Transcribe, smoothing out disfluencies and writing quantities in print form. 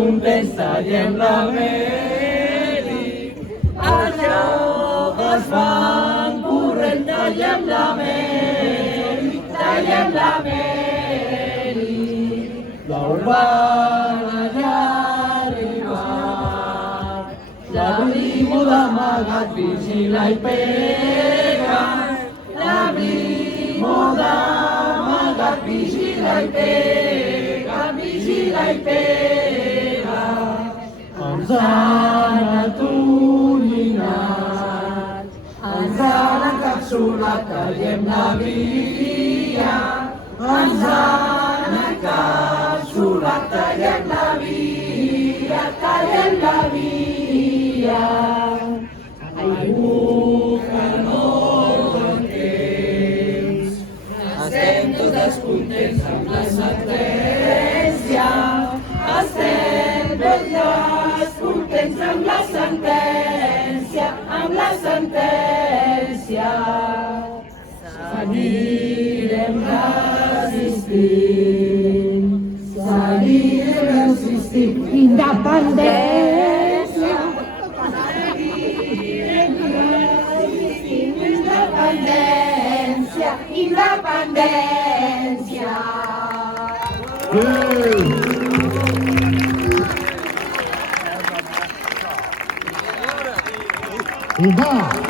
contents tallem la meli. Els joves van corrent, tallem la meli, tallem la meli. L'urbana ja ha arribat, la brimo d'amagat vigila i pega, la brimo d'amagat vigila i pega, vigila i pega. Ens han atoninat, ens han encapsulat, tallem la via, ens han encapsulat, tallem la via, tallem la via. Algú que no ho entens, estem tots descontents amb la sentència, estem tots descontents amb la sentència, amb la sentència. Seguirem resistint, seguirem resistint. Independència. Seguirem resistint, independència, independència. Igual.